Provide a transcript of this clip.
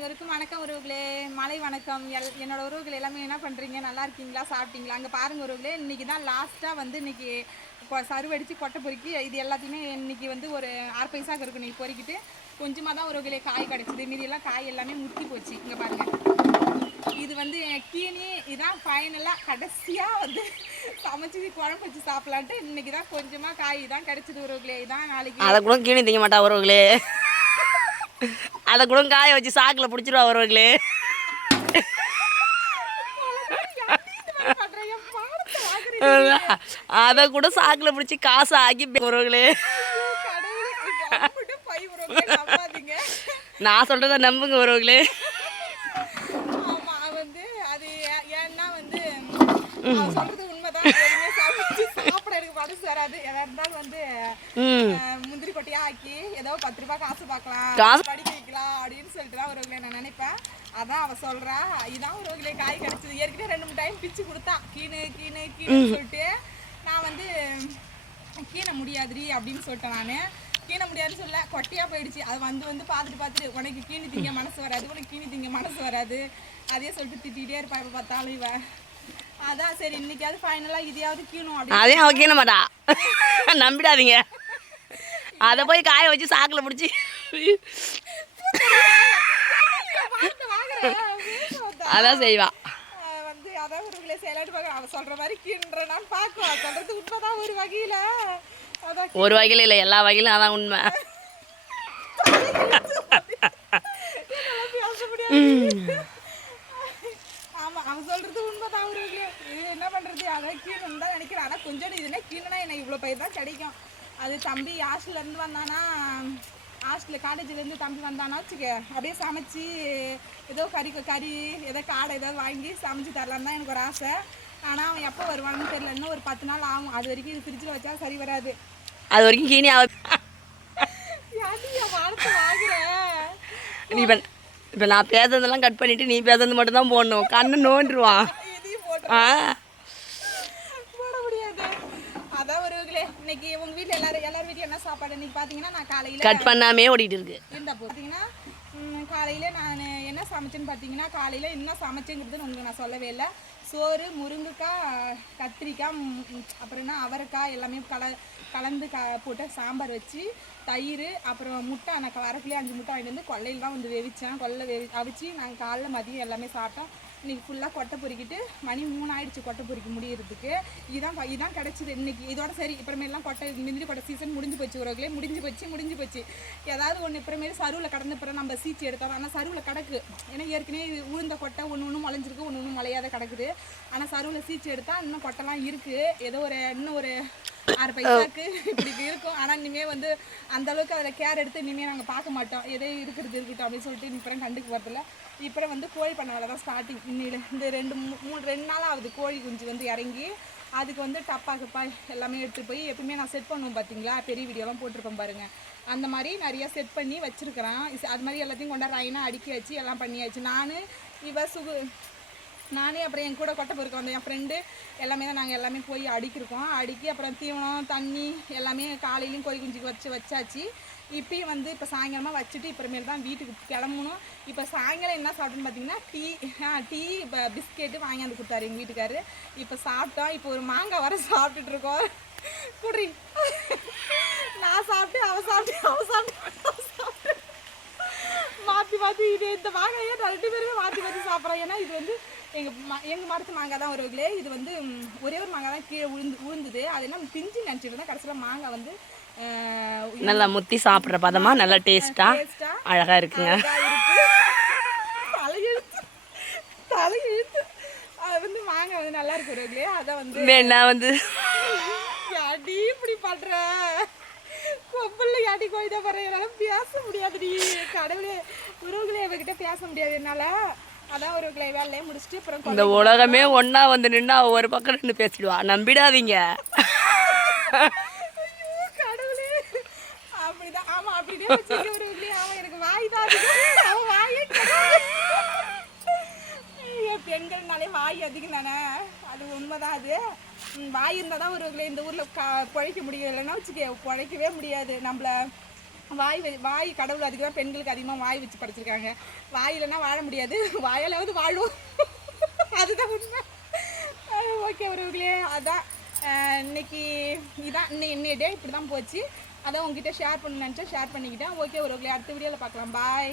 அனைவருக்கும் வணக்கம் உறவுகளே, மாலை வணக்கம். என்னோட உறவுகள் எல்லாமே என்ன பண்ணுறீங்க, நல்லா இருக்கீங்களா, சாப்பிட்டீங்களா? அங்கே பாருங்கள் உறவுகளே, இன்றைக்கி தான் லாஸ்ட்டாக வந்து இன்றைக்கி சருவடித்து கொட்டை பொறுக்கி இது எல்லாத்தையுமே இன்றைக்கி வந்து ஒரு 6 பைசாவுக்கு இருக்கும். இன்றைக்கி பொறுக்கிட்டு கொஞ்சமாக தான் உறவுகளே காய் கிடச்சிது. மீதியெல்லாம் காய் எல்லாமே முத்தி போச்சு. இங்கே பாருங்கள், இது வந்து கீனி. இதான் ஃபைனலாக கடைசியாக வந்து சமைச்சி குழம்பு வச்சு சாப்பிட்லான்ட்டு இன்றைக்கி தான் கொஞ்சமாக காய் தான் கிடச்சிது உறவுகளே. இதான் நாளைக்கு அதை கூட கீனி திங்க மாட்டா உறவுகளே. அதை கூட காய வச்சு சாக்கில் பிடிச்சிருவா உறவுகளே. அதை கூட சாக்கில் பிடிச்சி காசு ஆக்கி உறவுகளே. நான் சொல்றத நம்புங்க உறவுகளே. வந்து அது ஏன்னா வந்து சொல்றது உண்மைதான். சாப்பிட எனக்கு மனசு வராது. எதா இருந்தாலும் வந்து முந்திரி கொட்டையா ஆக்கி ஏதோ 10 ரூபாய் காசு பார்க்கலாம், படிக்க வைக்கலாம் அப்படின்னு சொல்லிட்டு தான் உறவுகளே நான் நினைப்பேன். அதான் அவ சொல்றா. இதான் உறவுகளே காய் கிடைச்சது. ஏற்கனவே 2 3 டைம் பிச்சு கொடுத்தா கீணுன்னு சொல்லிட்டு நான் வந்து கீண முடியாதுரி அப்படின்னு சொல்லிட்டேன். நான் கீண முடியாதுன்னு சொல்ல கொட்டையா போயிடுச்சு. அது வந்து பார்த்துட்டு உனக்கு கீணி திங்க மனசு வராது, உனக்கு கீணி திங்க மனசு வராது அதே சொல்லிட்டு திட்டிகிட்டே இருப்பா. இப்போ பார்த்தாலும் இவ அதான் சரி இன்னைக்காவது ஃபைனலாக இதையாவது கீணும் அப்படின்னு. அதே அவ கீண மாட்டா, நம்பிடாதீங்க. அதை போய் காய வச்சு சாக்கில் பிடிச்சி அதான் செய்வா. வந்து அதான் உறவுகளே செயலாட்டு பார்க்க அவ சொல்ற மாதிரி கீணுறான்னு பார்க்குவா. சொல்றது உண்மைதான் ஒரு வகையில. அதான் ஒரு வகையில் இல்லை, எல்லா வகையிலும் அதான் உண்மை. பேச முடியாது. ஆமா அவன் சொல்றது உண்மைதான் உறவுகளே. இது என்ன பண்றது, அதான் கீணுன்னு தான் நினைக்கிறேன். ஆனால் கொஞ்சம் இதுனா கீணுனா எனக்கு இவ்வளோ பயிர் தான் கிடைக்கும். அது தம்பி ஹாஸ்டல்லேருந்து வந்தானா, ஹாஸ்டலில் காலேஜ்லேருந்து தம்பி வந்தானா வச்சுக்க, அப்படியே சமைச்சி ஏதோ கறி ஏதோ காடை ஏதாவது வாங்கி சமைச்சு தரலான்னு தான் எனக்கு ஒரு ஆசை. ஆனால் அவன் எப்போ வருவான்னு தெரியல. இன்னும் ஒரு 10 நாள் ஆகும். அது வரைக்கும் இது ஃப்ரிட்ஜில் வச்சா சரி வராது. அது வரைக்கும் கீனி ஆகுது. வார்த்தை வாங்குறேன். நீ இப்போ நான் பேசுறதெல்லாம் கட் பண்ணிட்டு நீ பேசுறது மட்டும் தான் போடணும். கண்ணு நோண்டுருவான். இதையும் போட முடியாது. அதான் உறவுகளே, இன்னைக்கு உங்க வீட்டில் எல்லாரும் வீட்டில் என்ன சாப்பாடு இன்னைக்கு பார்த்தீங்கன்னா, நான் காலையில் கட் பண்ணாமே ஓடிட்டு இருக்கு. இருந்தா பார்த்தீங்கன்னா காலையில் நான் என்ன சமைச்சேன்னு பார்த்தீங்கன்னா, காலையில் என்ன சமைச்சேங்கிறது உங்களுக்கு நான் சொல்லவே இல்லை. சோறு, முருங்கைக்காய், கத்திரிக்காய், அப்புறம் என்ன அவரைக்காய் எல்லாமே கலந்து போட்டு சாம்பார் வச்சு, தயிர், அப்புறம் முட்டை. எனக்கு வரக்குள்ளே 5 முட்டை வாங்கிட்டு வந்து கொல்லையில் தான் வந்து வேவிச்சேன். அவிச்சு நாங்கள் காலைல மதியம் எல்லாமே சாப்பிட்டோம். இன்றைக்கி ஃபுல்லாக கொட்டை பொறிக்கிட்டு மணி 3 ஆயிடுச்சு கொட்டை பொறிக்க முடியறதுக்கு. இதான் கிடச்சிது இன்றைக்கி. இதோட சரி, இப்புறமேலாம் முந்திரி கொட்டை சீசன் முடிஞ்சு போச்சு உறவுகளே. முடிஞ்சு போச்சு. ஏதாவது ஒன்று இப்புறமேல் சருவில் கடந்த பிறகு நம்ம சீச்சு எடுத்தோம். ஆனால் சருவில் கிடக்கு. ஏன்னா ஏற்கனவே உளுந்த கொட்டை ஒன்று முளைஞ்சிருக்கு, ஒன்று முளையாத கிடக்குது. ஆனால் சருவில் சீச்சு எடுத்தால் இன்னும் கொட்டைலாம் இருக்குது. ஏதோ இன்னும் ஒரு 6 பைசாவுக்கு இப்படி இருக்கும். ஆனால் இனிமேல் வந்து அந்தளவுக்கு அதில் கேர் எடுத்து இனிமேல் நாங்கள் பார்க்க மாட்டோம். எதோ இருக்கட்டும் அப்படின்னு சொல்லிட்டு இப்போ கண்டுக்கு போகிறதில்ல. இப்போ வந்து கோழி பண்ண வேலை தான் ஸ்டார்டிங். இன்னில இந்த 2 நாள் ஆகுது கோழி குஞ்சு வந்து இறங்கி. அதுக்கு வந்து டப்பா எல்லாமே எடுத்துகிட்டு போய் எப்பவுமே நான் செட் பண்ணுவோம் பார்த்தீங்களா, பெரிய வீடியோலாம் போட்டிருப்பேன் பாருங்கள். அந்த மாதிரி நிறையா செட் பண்ணி வச்சுருக்கிறேன். அது மாதிரி எல்லாத்தையும் கொண்டா ரைனாக அடுக்கி வச்சு எல்லாம் பண்ணியாச்சு. நானே அப்புறம் என் கூட கொட்டை பொறுக்க வந்தேன். என் ஃப்ரெண்டு எல்லாமே தான் நாங்கள் எல்லாமே போய் அடுக்கி அப்புறம் தீவனம் தண்ணி எல்லாமே காலையிலையும் கோழி குஞ்சுக்கு வச்சாச்சு. இப்பயும் வந்து இப்போ சாயங்காலமாக வச்சுட்டு இப்புறமேல் தான் வீட்டுக்கு கிளம்பணும். இப்போ சாயங்காலம் என்ன சாப்பிட்டுன்னு பார்த்தீங்கன்னா, டீ பிஸ்கெட்டு வாங்கியாந்து கொடுத்தாரு எங்கள் வீட்டுக்காரு. இப்போ சாப்பிட்டோம். இப்போ ஒரு மாங்காய் வர சாப்பிட்டுட்டு இருக்கோம். குடி நான் சாப்பிட்டு அவ சாப்பிட்டு மாற்றி இந்த மாங்காயே 2 பேருமே மாற்றி சாப்பிட்றோம். ஏன்னா இது வந்து எங்கள் மரத்து மாங்காய் தான் உறவுகளே. இது வந்து ஒரே ஒரு மாங்காய் தான் கீழே விழுந்தது. அது என்ன பிஞ்சு நினச்சிட்டு இருந்தால் கடைசியில் மாங்காய் வந்து நல்லா முத்தி சாப்பிட்ற பதமா நல்லா டேஸ்டா அழகா இருக்குங்க. தலையெழுத்து அது வந்து மாங்காய் வந்து நல்லா இருக்கு உறவுகளே. அதான் வந்து வேணா வந்து அடி இப்படி பண்ற கொம்புல யாட்டி கோயிதான் பாரு. என்னால் பேச முடியாதுடி கடவுளே. உறவுகளே அவகிட்ட பேச முடியாது என்னால். அதான் உறவுகளை வேலையை முடிச்சுட்டு அப்புறம் இந்த உலகமே ஒன்றா வந்து நின்று ஒரு பக்கம் நின்று பேசிடுவா. நம்பிடாதீங்க. கடவுளே அப்படிதான். ஆமாம் அப்படின்னே வச்சுக்க உறவுகளே. அவன் எனக்கு வாய் தான் அவன் வாயே பெண்கள்னாலே வாய் அதிகம் தானே, அது உண்மைதான். அது வாய் இருந்தால் தான் உறவுகளே இந்த ஊரில் பிழைக்க முடியும். இல்லைன்னா வச்சுக்க பிழைக்கவே முடியாது. நம்மளை வாய் கடவுள் அதுக்கு தான் பெண்களுக்கு அதிகமாக வாய் வச்சு படைச்சிருக்காங்க. வாய் இல்லைன்னா வாழ முடியாது, வாயாலாவது வாழும். அதுதான் உண்மை. ஓகே உறவுகளே, அதான் இன்னைக்கு இதான் இன்னைய டே இப்படி தான் போச்சு. அதான் உங்ககிட்ட ஷேர் பண்ண நினச்சேன், ஷேர் பண்ணிக்கிட்டேன். ஓகே உறவுகளே, அடுத்த வீடியோவில் பார்க்கலாம். பாய்.